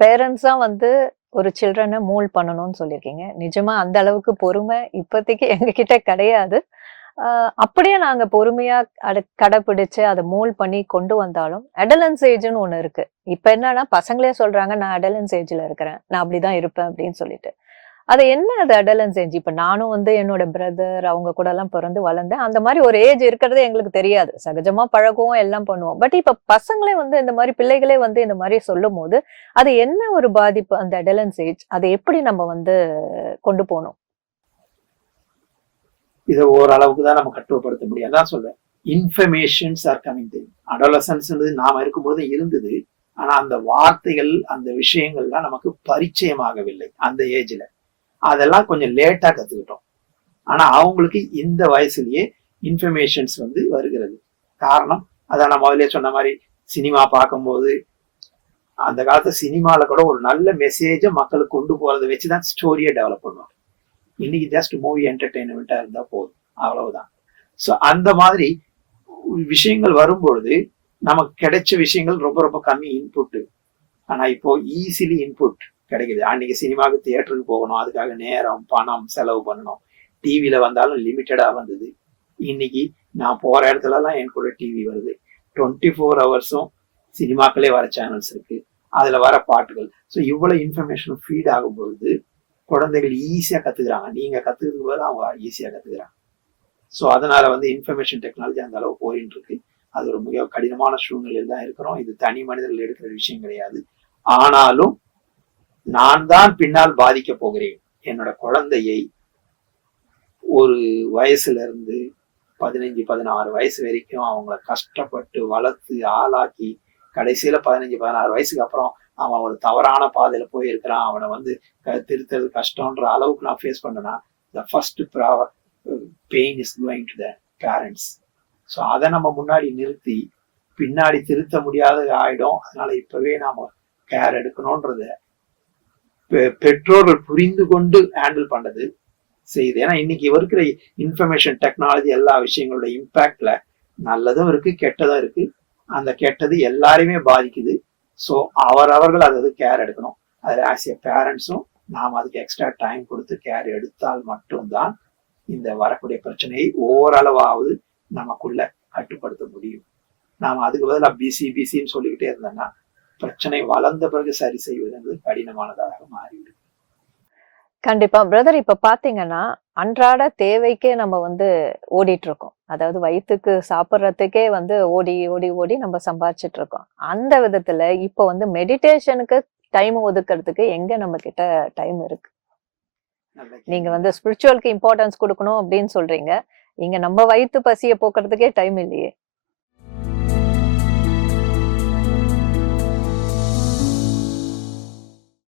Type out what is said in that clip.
பேரண்ட்ஸா தான் வந்து ஒரு சில்ட்ரனை மூல் பண்ணணும்னு சொல்லியிருக்கீங்க. நிஜமா அந்த அளவுக்கு பொறுமை இப்போதைக்கு எங்ககிட்ட கிடையாது. அப்படியே நாங்க பொறுமையா அட கடைப்பிடிச்சு அதை மூல் பண்ணி கொண்டு வந்தாலும் அடலன்ஸ் ஏஜ்னு ஒன்று இருக்கு. இப்போ என்னன்னா பசங்களே சொல்றாங்க நான் அடலன்ஸ் ஏஜ்ல இருக்கிறேன். நான் அப்படிதான் இருப்பேன் அப்படின்னு சொல்லிட்டு. அது என்ன அது அடலன்ஸ் ஏஜ் இப்போ நானும் வந்து என்னோட பிரதர் அவங்க கூட எல்லாம் பிறந்து வளர்ந்தேன். அந்த மாதிரி ஒரு ஏஜ் இருக்கிறது எங்களுக்கு தெரியாது. சகஜமா பழகுவோம் எல்லாம் பண்ணுவோம். பட் இப்ப பசங்களே வந்து இந்த மாதிரி பிள்ளைகளே வந்து இந்த மாதிரி சொல்லும் போது அது என்ன ஒரு பாதிப்பு அந்த அடலன்ஸ் ஏஜ் அதை எப்படி நம்ம வந்து கொண்டு போகணும்? இதை ஓரளவுக்கு தான் நம்ம கட்டுப்படுத்த முடியும். தான் சொல்றேன். இன்ஃபர்மேஷன்ஸ் ஆர் கமிங் திங் அடோலசன்ஸ்ன்றது நாம இருக்கும்போது இருந்தது. ஆனா அந்த வார்த்தைகள் அந்த விஷயங்கள்லாம் நமக்கு பரிச்சயமாகவில்லை அந்த ஏஜ்ல அதெல்லாம் கொஞ்சம் லேட்டா கத்துக்கிட்டோம். ஆனா அவங்களுக்கு இந்த வயசுலயே இன்ஃபர்மேஷன்ஸ் வந்து வருகிறது. காரணம் அதான் நான் முதல்ல சொன்ன மாதிரி சினிமா பார்க்கும்போது அந்த காலத்து சினிமால கூட ஒரு நல்ல மெசேஜை மக்களுக்கு கொண்டு போறதை வச்சுதான் ஸ்டோரியை டெவலப் பண்ணுவாங்க. இன்னைக்கு ஜஸ்ட் மூவி என்டர்டெயின்மெண்ட்டா இருந்தா போதும். அவ்வளவுதான். ஸோ அந்த மாதிரி விஷயங்கள் வரும்பொழுது நமக்கு கிடைச்ச விஷயங்கள் ரொம்ப ரொம்ப கம்மி இன்புட்டு ஆனா இப்போ ஈஸிலி இன்புட் கிடைக்குது. அன்னைக்கு சினிமாவுக்கு தியேட்டருக்கு போகணும். அதுக்காக நேரம் பணம் செலவு பண்ணணும். டிவியில வந்தாலும் லிமிட்டடா வந்தது. இன்னைக்கு நான் போற இடத்துல எல்லாம் என் கூட டிவி வருது. டுவெண்ட்டி ஃபோர் ஹவர்ஸும் சினிமாக்களே வர சேனல்ஸ் இருக்கு. அதுல வர பாட்டுகள். ஸோ இவ்வளவு இன்ஃபர்மேஷன் ஃபீட் ஆகும் பொழுது குழந்தைகள் ஈஸியா கத்துக்கிறாங்க. நீங்க கத்துக்கிறது போது அவங்க ஈஸியா கத்துக்கிறாங்க. ஸோ அதனால வந்து இன்ஃபர்மேஷன் டெக்னாலஜி அந்த அளவு போயின்னு இருக்கு. அது ஒரு மிக கடினமான சூழ்நிலையில் தான் இருக்கிறோம். இது தனி மனிதர்கள் எடுக்கிற விஷயம் கிடையாது. ஆனாலும் நான் தான் பின்னால் பாதிக்க போகிறேன். என்னோட குழந்தையை ஒரு வயசுல இருந்து பதினஞ்சு பதினாறு வயசு வரைக்கும் அவங்கள கஷ்டப்பட்டு வளர்த்து ஆளாக்கி கடைசியில பதினஞ்சு பதினாறு வயசுக்கு அப்புறம் அவன் ஒரு தவறான பாதையில போயிருக்கிறான். அவனை வந்து க- திருத்துறது கஷ்டம்ன்ற அளவுக்கு நான் ஃபேஸ் பண்ணனா the first pain is going to the parents so அதை நம்ம முன்னாடி நிறுத்தி பின்னாடி திருத்த முடியாத ஆயிடும். அதனால இப்பவே நாம கேர் எடுக்கணும்ன்றத பெற்றோர்கள் புரிந்து கொண்டு ஹேண்டில் பண்ணது செய்யுது. ஏன்னா இன்னைக்கு இருக்கிற இன்ஃபர்மேஷன் டெக்னாலஜி எல்லா விஷயங்களோட இம்பாக்ட்ல நல்லதும் இருக்கு கெட்டதும் இருக்கு. அந்த கெட்டது எல்லாரையுமே பாதிக்குது. ஸோ அவரவர்கள் அது கேர் எடுக்கணும். அதில் ஆஸ் ஏ பேரண்ட்ஸும் நாம் அதுக்கு எக்ஸ்ட்ரா டைம் கொடுத்து கேர் எடுத்தால் மட்டும்தான் இந்த வரக்கூடிய பிரச்சனையை ஓரளவாவது நமக்குள்ள கட்டுப்படுத்த முடியும். நாம் அதுக்கு பதிலாக பிசி பிசின்னு சொல்லிக்கிட்டே இருந்தோம்னா பிரச்சனை வளர்ந்த பிறகு சரி செய்வது என்பது கடினமானதாக மாறிவிடும். கண்டிப்பா. பிரதர் இப்ப பாத்தீங்கன்னா அன்றாட தேவைக்கே நம்ம வந்து ஓடிட்டு இருக்கோம் அதாவது வயிற்றுக்கு சாப்பிட்றதுக்கே வந்து ஓடி ஓடி ஓடி நம்ம சம்பாதிச்சிட்டு இருக்கோம் அந்த விதத்துல இப்ப வந்து மெடிடேஷனுக்கு டைம் ஒதுக்குறதுக்கு எங்க நம்ம கிட்ட டைம் இருக்கு நீங்க. வந்து ஸ்பிரிச்சுவலுக்கு இம்பார்ட்டன்ஸ் கொடுக்கணும் அப்படின்னு சொல்றீங்க. இங்க நம்ம வயிற்று பசியை போக்குறதுக்கே டைம் இல்லையே.